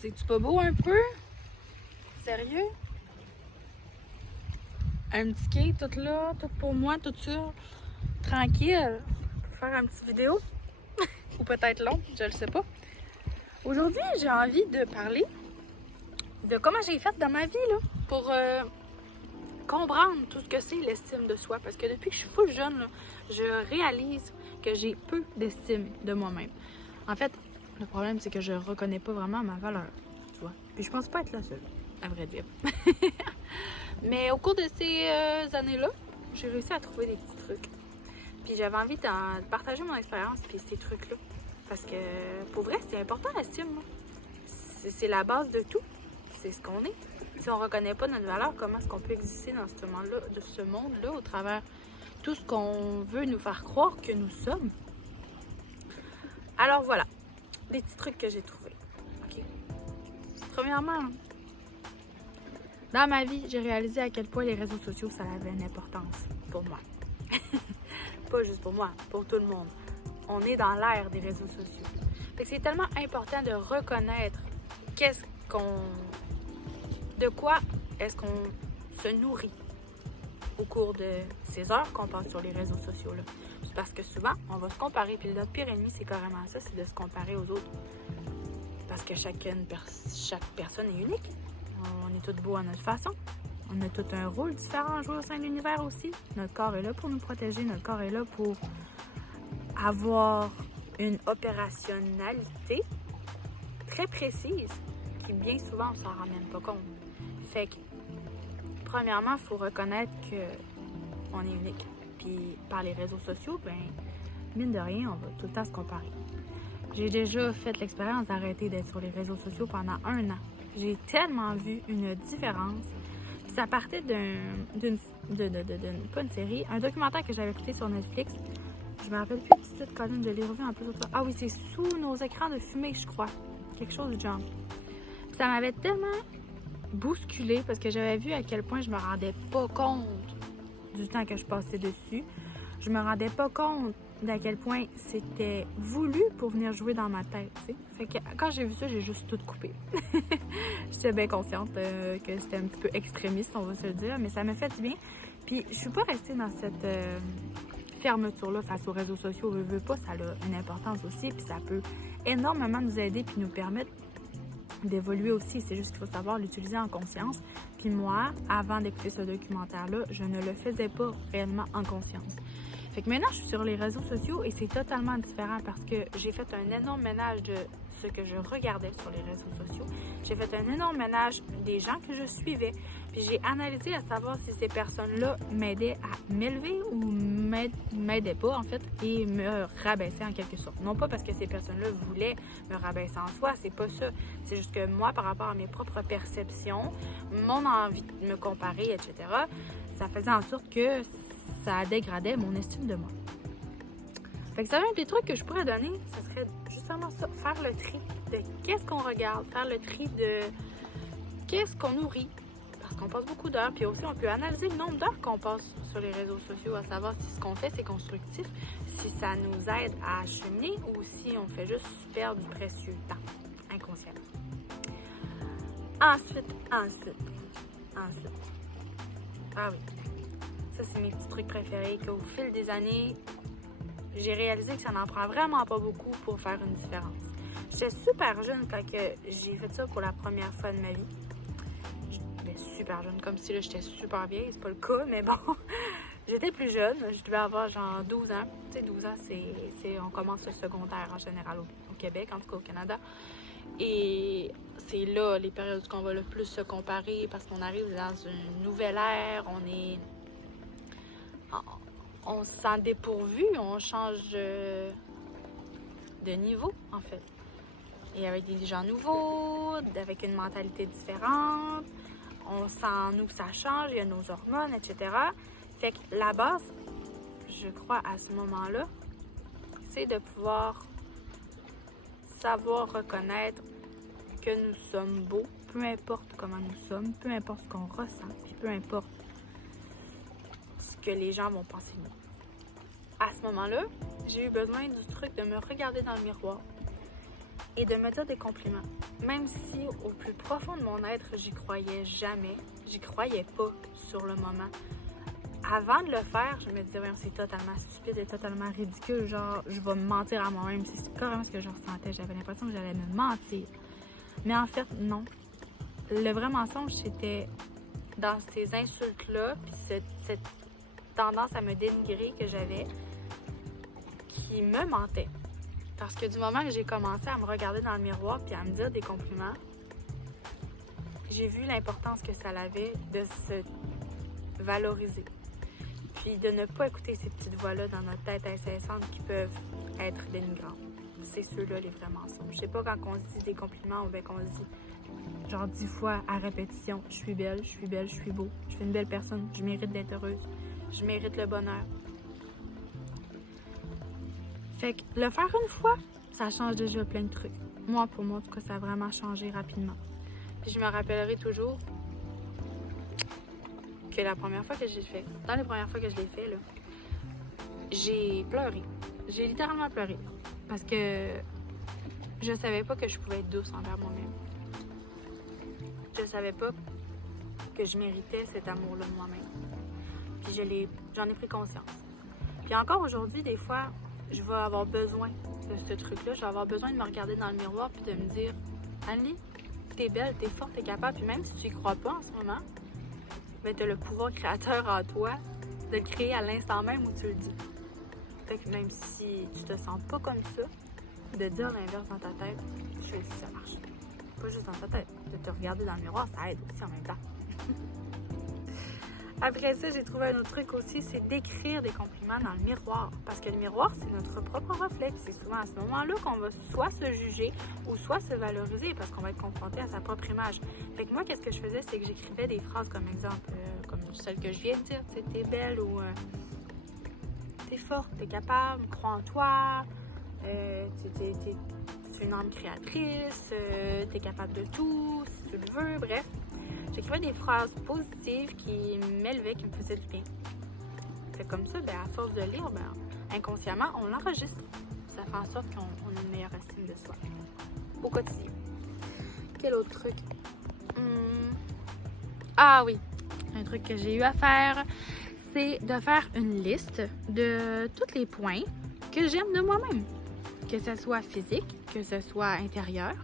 C'est-tu pas beau un peu? Sérieux? Un petit cake tout là, tout pour moi, tout sûr. Tranquille. Pour faire une petite vidéo. Ou peut-être long, je le sais pas. Aujourd'hui, j'ai envie de parler de comment j'ai fait dans ma vie là, pour comprendre tout ce que c'est l'estime de soi. Parce que depuis que je suis full jeune, là, je réalise que j'ai peu d'estime de moi-même. En fait, le problème, c'est que je reconnais pas vraiment ma valeur, tu vois. Puis je pense pas être la seule, à vrai dire. Mais au cours de ces années-là, j'ai réussi à trouver des petits trucs. Puis j'avais envie de partager mon expérience puis ces trucs-là. Parce que pour vrai, c'est important l'estime. C'est la base de tout. C'est ce qu'on est. Si on reconnaît pas notre valeur, comment est-ce qu'on peut exister dans ce monde-là au travers tout ce qu'on veut nous faire croire que nous sommes? Alors voilà, des petits trucs que j'ai trouvés. Okay. Premièrement, dans ma vie, j'ai réalisé à quel point les réseaux sociaux, ça avait une importance pour moi. Pas juste pour moi, pour tout le monde. On est dans l'ère des réseaux sociaux. Fait que c'est tellement important de reconnaître de quoi est-ce qu'on se nourrit au cours de ces heures qu'on passe sur les réseaux sociaux-là. C'est parce que souvent, on va se comparer, puis notre pire ennemi, c'est carrément ça, c'est de se comparer aux autres. Parce que chaque personne est unique. On est tous beaux à notre façon. On a tout un rôle différent à jouer au sein de l'univers aussi. Notre corps est là pour nous protéger. Notre corps est là pour avoir une opérationnalité très précise qui, bien souvent, on s'en rend même pas compte. Fait que, premièrement, il faut reconnaître qu'on est unique. Puis, par les réseaux sociaux, ben, mine de rien, on va tout le temps se comparer. J'ai déjà fait l'expérience d'arrêter d'être sur les réseaux sociaux pendant 1 an. J'ai tellement vu une différence. Puis ça partait pas une série, un documentaire que j'avais écouté sur Netflix. Je me rappelle plus du titre, Colin, je l'ai revu en plus. Ah oui, c'est Sous nos écrans de fumée, je crois. Quelque chose du genre. Puis ça m'avait tellement bousculée parce que j'avais vu à quel point je me rendais pas compte du temps que je passais dessus. Je me rendais pas compte d'à quel point c'était voulu pour venir jouer dans ma tête, tu sais. Fait que quand j'ai vu ça, j'ai juste tout coupé. J'étais bien consciente que c'était un petit peu extrémiste, on va se le dire, mais ça m'a fait du bien. Puis je suis pas restée dans cette fermeture-là face aux réseaux sociaux. Je veux pas, ça a une importance aussi, puis ça peut énormément nous aider puis nous permettre d'évoluer aussi. C'est juste qu'il faut savoir l'utiliser en conscience. Puis moi, avant d'écouter ce documentaire-là, je ne le faisais pas réellement en conscience. Fait que maintenant, je suis sur les réseaux sociaux et c'est totalement différent parce que j'ai fait un énorme ménage de ce que je regardais sur les réseaux sociaux. J'ai fait un énorme ménage des gens que je suivais. Puis j'ai analysé à savoir si ces personnes-là m'aidaient à m'élever ou m'aidaient pas, en fait, et me rabaissaient en quelque sorte. Non pas parce que ces personnes-là voulaient me rabaisser en soi, c'est pas ça. C'est juste que moi, par rapport à mes propres perceptions, mon envie de me comparer, etc., ça faisait en sorte que ça dégradait mon estime de moi. Fait que ça, un des trucs que je pourrais donner, ça serait justement ça, faire le tri de qu'est-ce qu'on regarde, faire le tri de qu'est-ce qu'on nourrit, parce qu'on passe beaucoup d'heures, puis aussi on peut analyser le nombre d'heures qu'on passe sur les réseaux sociaux, à savoir si ce qu'on fait c'est constructif, si ça nous aide à cheminer ou si on fait juste perdre du précieux temps, inconsciemment. Ensuite. Ah oui. Ça, c'est mes petits trucs préférés qu'au fil des années, j'ai réalisé que ça n'en prend vraiment pas beaucoup pour faire une différence. J'étais super jeune quand j'ai fait ça pour la première fois de ma vie. J'étais super jeune, comme si là j'étais super vieille, c'est pas le cas, mais bon. J'étais plus jeune, je devais avoir genre 12 ans. Tu sais, 12 ans, on commence le secondaire en général au Québec, en tout cas au Canada. Et c'est là les périodes où on va le plus se comparer parce qu'on arrive dans une nouvelle ère, on se sent dépourvu, on change de niveau, en fait. Et avec des gens nouveaux, avec une mentalité différente, on sent en nous que ça change, il y a nos hormones, etc. Fait que la base, je crois, à ce moment-là, c'est de pouvoir savoir reconnaître que nous sommes beaux, peu importe comment nous sommes, peu importe ce qu'on ressent, puis peu importe ce que les gens vont penser de nous. À ce moment-là, j'ai eu besoin du truc de me regarder dans le miroir et de me dire des compliments. Même si au plus profond de mon être, j'y croyais jamais, j'y croyais pas sur le moment. Avant de le faire, je me disais, ouais, c'est totalement stupide et totalement ridicule, genre, je vais me mentir à moi-même. C'est carrément ce que je ressentais, j'avais l'impression que j'allais me mentir. Mais en fait, non. Le vrai mensonge, c'était dans ces insultes-là, puis cette tendance à me dénigrer que j'avais, qui me mentait. Parce que du moment que j'ai commencé à me regarder dans le miroir puis à me dire des compliments, j'ai vu l'importance que ça avait de se valoriser. Puis de ne pas écouter ces petites voix-là dans notre tête incessantes qui peuvent être dénigrantes. C'est ceux-là les vrais mensonges. Je sais pas quand on se dit des compliments ou bien qu'on se dit genre 10 fois à répétition, je suis belle, je suis belle, je suis beau, je suis une belle personne, je mérite d'être heureuse, je mérite le bonheur. Fait que le faire une fois, ça change déjà plein de trucs. Moi, pour moi, en tout cas, ça a vraiment changé rapidement. Puis je me rappellerai toujours que la première fois que j'ai fait, dans les premières fois que je l'ai fait, là, j'ai pleuré. J'ai littéralement pleuré. Parce que je savais pas que je pouvais être douce envers moi-même. Je savais pas que je méritais cet amour-là de moi-même. Puis j'en ai pris conscience. Puis encore aujourd'hui, des fois, je vais avoir besoin de ce truc-là. Je vais avoir besoin de me regarder dans le miroir puis de me dire « Annie, t'es belle, t'es forte, t'es capable. » Puis même si tu y crois pas en ce moment, mais t'as le pouvoir créateur en toi de le créer à l'instant même où tu le dis. Fait que même si tu te sens pas comme ça, de dire l'inverse dans ta tête, je sais que ça marche. Pas juste dans ta tête. De te regarder dans le miroir, ça aide aussi en même temps. Après ça, j'ai trouvé un autre truc aussi, c'est d'écrire des compliments dans le miroir. Parce que le miroir, c'est notre propre reflet. C'est souvent à ce moment-là qu'on va soit se juger ou soit se valoriser parce qu'on va être confronté à sa propre image. Fait que moi, qu'est-ce que je faisais, c'est que j'écrivais des phrases comme exemple, comme celle que je viens de dire, tu sais, t'es belle ou t'es forte, t'es capable, crois en toi, t'es une âme créatrice, t'es capable de tout, si tu le veux, bref. J'écrivais des phrases positives qui m'élevaient, qui me faisaient du bien. C'est comme ça, à force de lire, inconsciemment, on l'enregistre. Ça fait en sorte qu'on a une meilleure estime de soi au quotidien. Quel autre truc? Ah oui, un truc que j'ai eu à faire, c'est de faire une liste de tous les points que j'aime de moi-même. Que ce soit physique, que ce soit intérieur.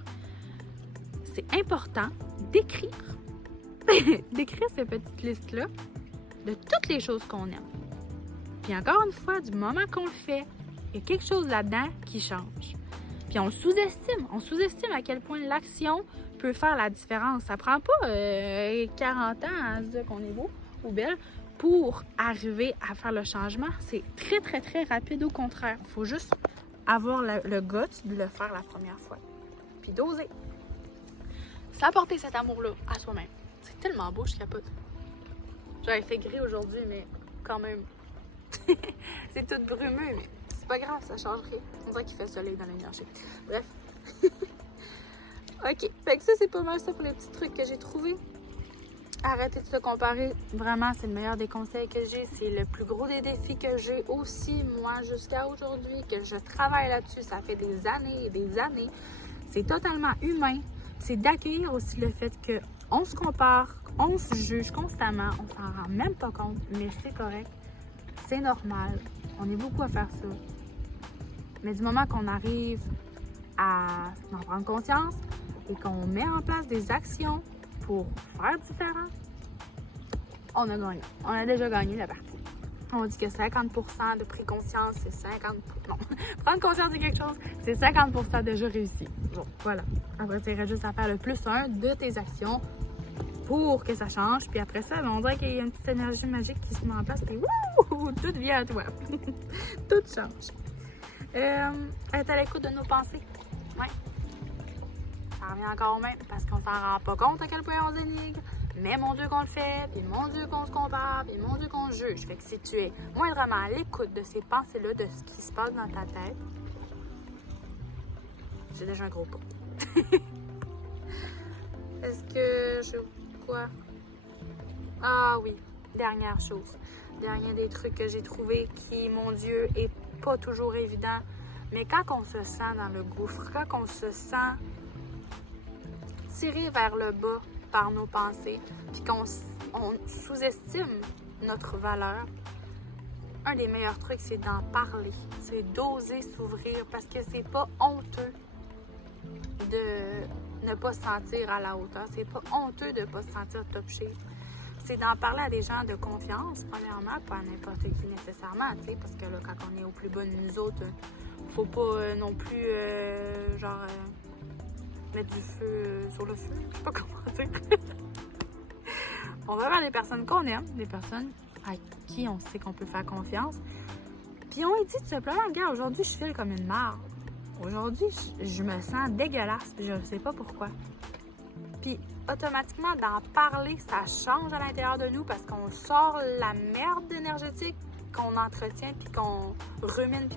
C'est important d'écrire cette petite liste-là de toutes les choses qu'on aime. Puis encore une fois, du moment qu'on le fait, il y a quelque chose là-dedans qui change. Puis on sous-estime à quel point l'action peut faire la différence. Ça prend pas 40 ans à se dire qu'on est beau ou belle pour arriver à faire le changement. C'est très, très, très rapide au contraire. Il faut juste avoir le guts de le faire la première fois. Puis d'oser. S'apporter cet amour-là à soi-même. C'est tellement beau, je capote. J'avais fait gris aujourd'hui, mais quand même. C'est tout brumeux, mais c'est pas grave, ça change rien. On dirait qu'il fait soleil dans l'énergie. Bref. OK. Fait que ça, c'est pas mal ça pour les petits trucs que j'ai trouvés. Arrêtez de se comparer. Vraiment, c'est le meilleur des conseils que j'ai. C'est le plus gros des défis que j'ai aussi, moi, jusqu'à aujourd'hui, que je travaille là-dessus. Ça fait des années et des années. C'est totalement humain. C'est d'accueillir aussi le fait qu'on se compare, on se juge constamment, on s'en rend même pas compte, mais c'est correct. C'est normal. On est beaucoup à faire ça. Mais du moment qu'on arrive à en prendre conscience et qu'on met en place des actions pour faire différent, on a gagné. On a déjà gagné la partie. On dit que 50% de prise conscience, c'est 50%. Non, prendre conscience de quelque chose, c'est 50% déjà réussi. Bon, voilà. Après, il reste juste à faire le +1 de tes actions pour que ça change. Puis après ça, on dirait qu'il y a une petite énergie magique qui se met en place. Puis wouh, tout vient à toi. Tout change. Être à l'écoute de nos pensées. Ouais. Ça revient encore au même parce qu'on s'en rend pas compte à quel point on se dénigre. Mais mon Dieu qu'on le fait, puis mon Dieu qu'on se compare, puis mon Dieu qu'on juge. Fait que si tu es moindrement à l'écoute de ces pensées-là, de ce qui se passe dans ta tête, c'est déjà un gros pas. Est-ce que je... Quoi? Ah oui, dernière chose. Dernier des trucs que j'ai trouvé qui, mon Dieu, est pas toujours évident Mais quand on se sent dans le gouffre, quand on se sent tiré vers le bas par nos pensées, puis qu'on sous-estime notre valeur, un des meilleurs trucs, c'est d'en parler. C'est d'oser s'ouvrir parce que c'est pas honteux de ne pas se sentir à la hauteur. C'est pas honteux de ne pas se sentir top shape. C'est d'en parler à des gens de confiance, premièrement, pas à n'importe qui nécessairement, tu sais, parce que là, quand on est au plus bas de nous autres, faut pas non plus, mettre du feu sur le feu. Je sais pas comment dire. On va vers des personnes qu'on aime, des personnes à qui on sait qu'on peut faire confiance. Puis on lui dit tout simplement, regarde, aujourd'hui, je file comme une marde. Aujourd'hui, je me sens dégueulasse, puis je ne sais pas pourquoi. Puis automatiquement, d'en parler, ça change à l'intérieur de nous parce qu'on sort la merde énergétique qu'on entretient, puis qu'on rumine,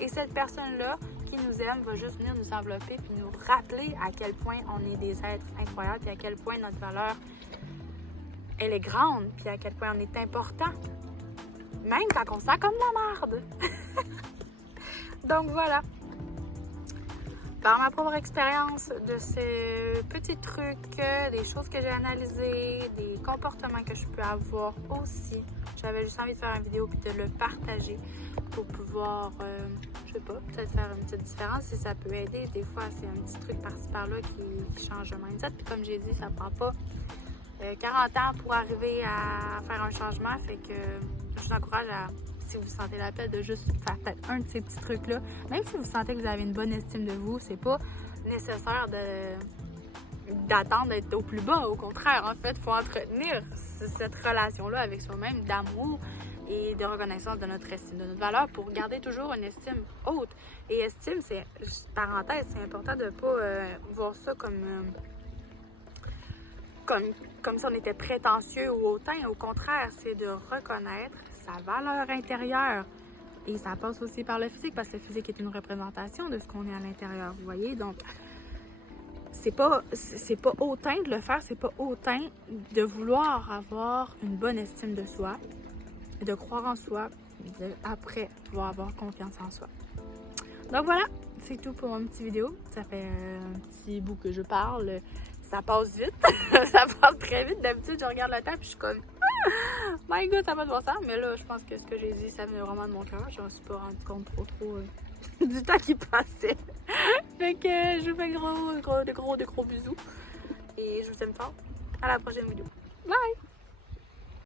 Et cette personne-là qui nous aime va juste venir nous envelopper puis nous rappeler à quel point on est des êtres incroyables, puis à quel point notre valeur, elle est grande, puis à quel point on est important. Même quand on sent comme la merde. Donc voilà. Par ma propre expérience de ces petits trucs, des choses que j'ai analysées, des comportements que je peux avoir aussi, j'avais juste envie de faire une vidéo et de le partager pour pouvoir, je sais pas, peut-être faire une petite différence si ça peut aider. Des fois, c'est un petit truc par-ci par-là qui change le mindset. Puis comme j'ai dit, ça prend pas 40 ans pour arriver à faire un changement. Fait que je vous encourage à, si vous sentez l'appel, de juste faire peut-être un de ces petits trucs-là. Même si vous sentez que vous avez une bonne estime de vous, c'est pas nécessaire d'attendre d'être au plus bas. Au contraire, en fait, il faut entretenir cette relation-là avec soi-même d'amour et de reconnaissance de notre estime, de notre valeur pour garder toujours une estime haute. Et estime, c'est, parenthèse, c'est important de ne pas voir ça comme si on était prétentieux ou hautain. Au contraire, c'est de reconnaître sa valeur intérieure. Et ça passe aussi par le physique, parce que le physique est une représentation de ce qu'on est à l'intérieur, vous voyez? Donc, c'est pas hautain de le faire, c'est pas hautain de vouloir avoir une bonne estime de soi, de croire en soi, après pouvoir avoir confiance en soi. Donc voilà, c'est tout pour mon petite vidéo. Ça fait un petit bout que je parle. Ça passe vite, ça passe très vite. D'habitude, je regarde le temps et je suis comme my God, ça va de bon sens. Mais là, je pense que ce que j'ai dit, ça venait vraiment de mon cœur. Je ne me suis pas rendu compte trop du temps qui passait. Fait que je vous fais de gros bisous. Et je vous aime fort. À la prochaine vidéo. Bye!